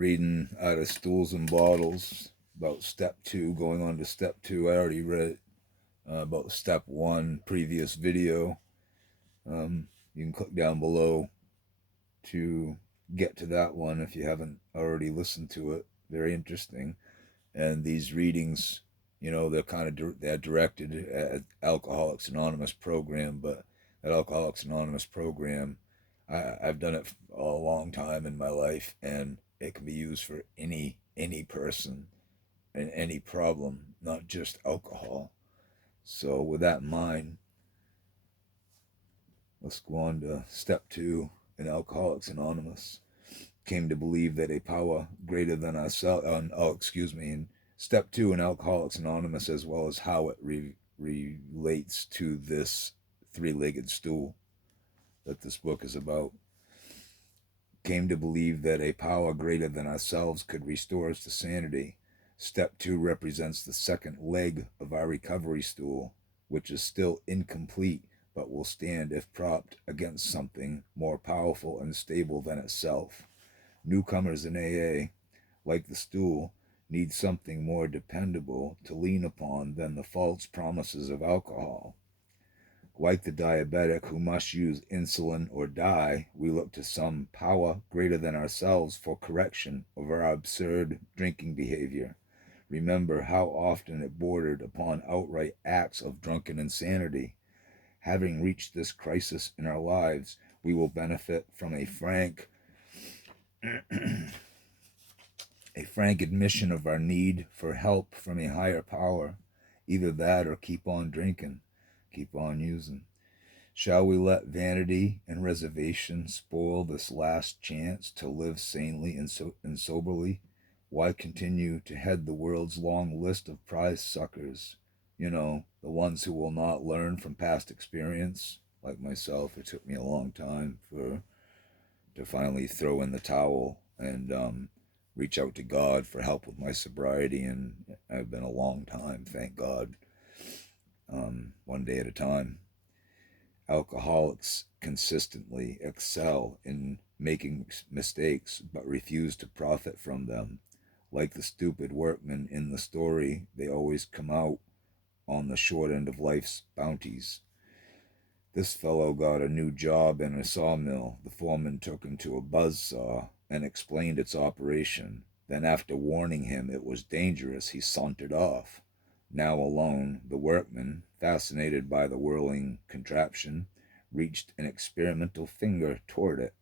reading out of Stools and Bottles about step 2, going on to step 2. I already read about step 1 previous video. You can click down below to get to that one if you haven't already listened to it. Very interesting. And these readings, they're directed at Alcoholics Anonymous program, but that Alcoholics Anonymous program, I've done it a long time in my life, and it can be used for any person and any problem, not just alcohol. So with that in mind, let's go on to step 2 in Alcoholics Anonymous. Came to believe that a power greater than ourselves, in step 2 in Alcoholics Anonymous, as well as how it relates to this three-legged stool that this book is about. Came to believe that a power greater than ourselves could restore us to sanity. Step 2 represents the second leg of our recovery stool, which is still incomplete, but will stand if propped against something more powerful and stable than itself. Newcomers in AA, like the stool, need something more dependable to lean upon than the false promises of alcohol. Like the diabetic who must use insulin or die, we look to some power greater than ourselves for correction of our absurd drinking behavior. Remember how often it bordered upon outright acts of drunken insanity. Having reached this crisis in our lives, we will benefit from a frank admission of our need for help from a higher power. Either that or keep on drinking, keep on using. Shall we let vanity and reservation spoil this last chance to live sanely and soberly? Why continue to head the world's long list of prize suckers? The ones who will not learn from past experience. Like myself, it took me a long time to finally throw in the towel and reach out to God for help with my sobriety, and I've been a long time, thank God, one day at a time. Alcoholics consistently excel in making mistakes but refuse to profit from them. Like the stupid workmen in the story, they always come out on the short end of life's bounties. This fellow got a new job in a sawmill. The foreman took him to a buzzsaw and explained its operation. Then, after warning him it was dangerous, he sauntered off. Now alone, the workman, fascinated by the whirling contraption, reached an experimental finger toward it.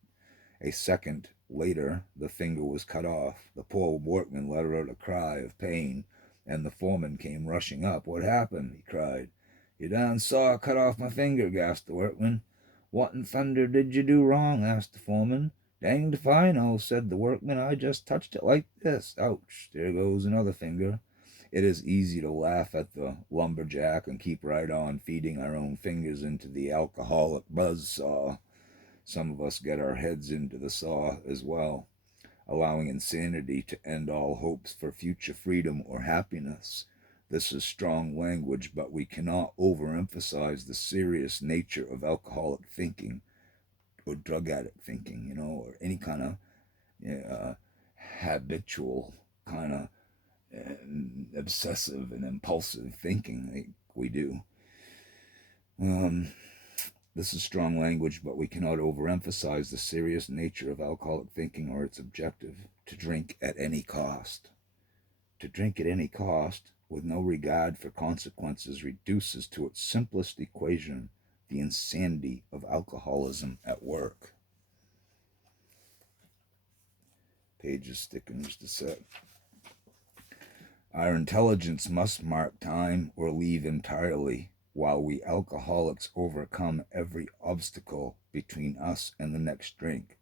A second later, the finger was cut off. The poor workman let out a cry of pain, and the foreman came rushing up. "What happened?" he cried. "Your darn saw cut off my finger," gasped the workman. "What in thunder did you do wrong?" asked the foreman. "Danged if I know," said the workman. "I just touched it like this. Ouch, there goes another finger." It is easy to laugh at the lumberjack and keep right on feeding our own fingers into the alcoholic buzzsaw. Some of us get our heads into the saw as well, allowing insanity to end all hopes for future freedom or happiness. This is strong language, but we cannot overemphasize the serious nature of alcoholic thinking or drug addict thinking, or any kind of habitual kind of obsessive and impulsive thinking like we do. This is strong language, but we cannot overemphasize the serious nature of alcoholic thinking or its objective: to drink at any cost. To drink at any cost, with no regard for consequences, reduces to its simplest equation the insanity of alcoholism at work. Pages sticking just a sec. Our intelligence must mark time or leave entirely, while we alcoholics overcome every obstacle between us and the next drink.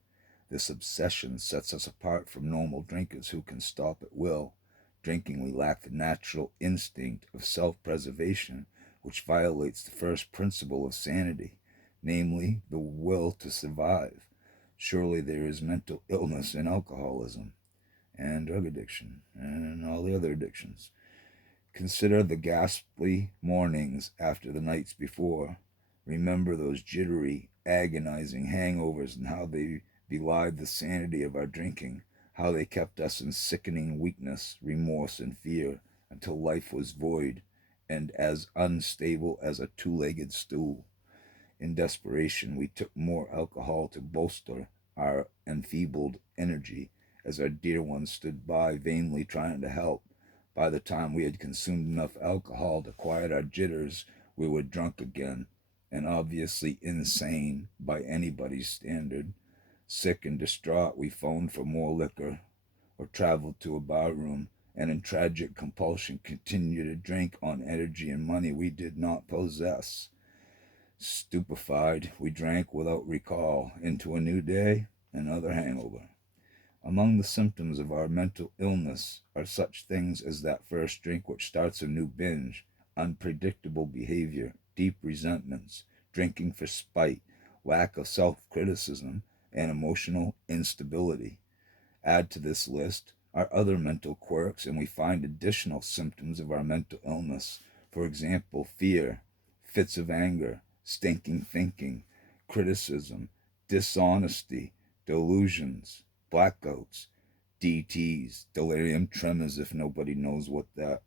This obsession sets us apart from normal drinkers who can stop at will. Drinking, we lack the natural instinct of self-preservation, which violates the first principle of sanity, namely the will to survive. Surely there is mental illness in alcoholism and drug addiction and all the other addictions. Consider the ghastly mornings after the nights before. Remember those jittery, agonizing hangovers and how they belied the sanity of our drinking, how they kept us in sickening weakness, remorse, and fear until life was void and as unstable as a two-legged stool. In desperation, we took more alcohol to bolster our enfeebled energy as our dear ones stood by, vainly trying to help. By the time we had consumed enough alcohol to quiet our jitters, we were drunk again, and obviously insane by anybody's standard. Sick and distraught, we phoned for more liquor or traveled to a barroom and in tragic compulsion continued to drink on energy and money we did not possess. Stupefied, we drank without recall into a new day, another hangover. Among the symptoms of our mental illness are such things as that first drink which starts a new binge, unpredictable behavior, deep resentments, drinking for spite, lack of self criticism, and emotional instability. Add to this list our other mental quirks, and we find additional symptoms of our mental illness. For example, fear, fits of anger, stinking thinking, criticism, dishonesty, delusions, blackouts, DTs, delirium tremens, if nobody knows what that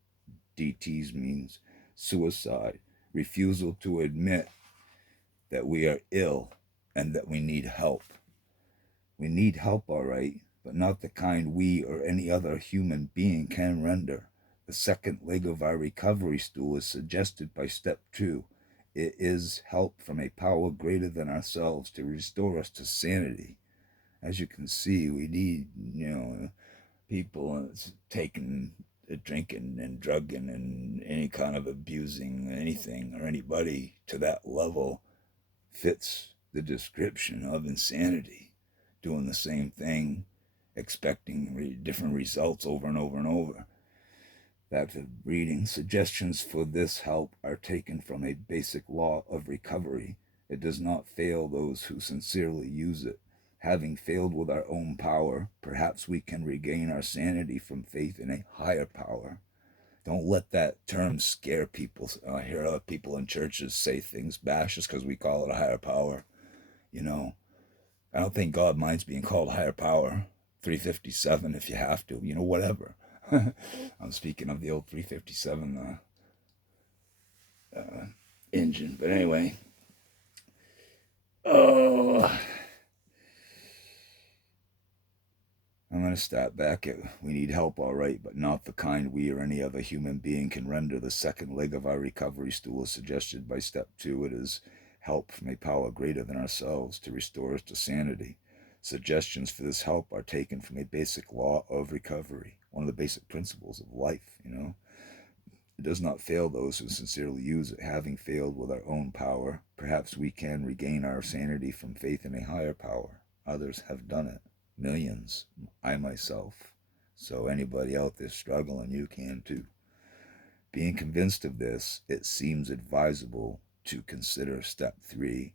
DTs means, suicide, refusal to admit that we are ill and that we need help. We need help, all right, but not the kind we or any other human being can render. The second leg of our recovery stool is suggested by step 2. It is help from a power greater than ourselves to restore us to sanity. As you can see, we need, people taking, drinking and drugging and any kind of abusing anything or anybody to that level fits the description of insanity. Doing the same thing, expecting different results over and over and over. Back to reading. Suggestions for this help are taken from a basic law of recovery. It does not fail those who sincerely use it. Having failed with our own power, perhaps we can regain our sanity from faith in a higher power. Don't let that term scare people. I hear other people in churches say things bash us because we call it a higher power. You know, I don't think God minds being called higher power. 357 if you have to, whatever. I'm speaking of the old 357 engine. But anyway, oh, I'm going to start back at we need help, all right, but not the kind we or any other human being can render. The second leg of our recovery stool is suggested by step 2. It is help from a power greater than ourselves to restore us to sanity. Suggestions for this help are taken from a basic law of recovery, one of the basic principles of life, It does not fail those who sincerely use it. Having failed with our own power, perhaps we can regain our sanity from faith in a higher power. Others have done it. Millions. I myself. So anybody out there struggling, you can too. Being convinced of this, it seems advisable to consider step 3,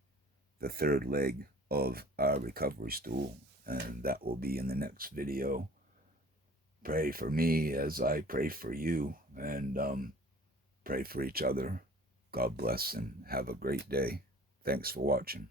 the third leg of our recovery stool, and that will be in the next video. Pray for me as I pray for you, and pray for each other. God bless and have a great day. Thanks for watching.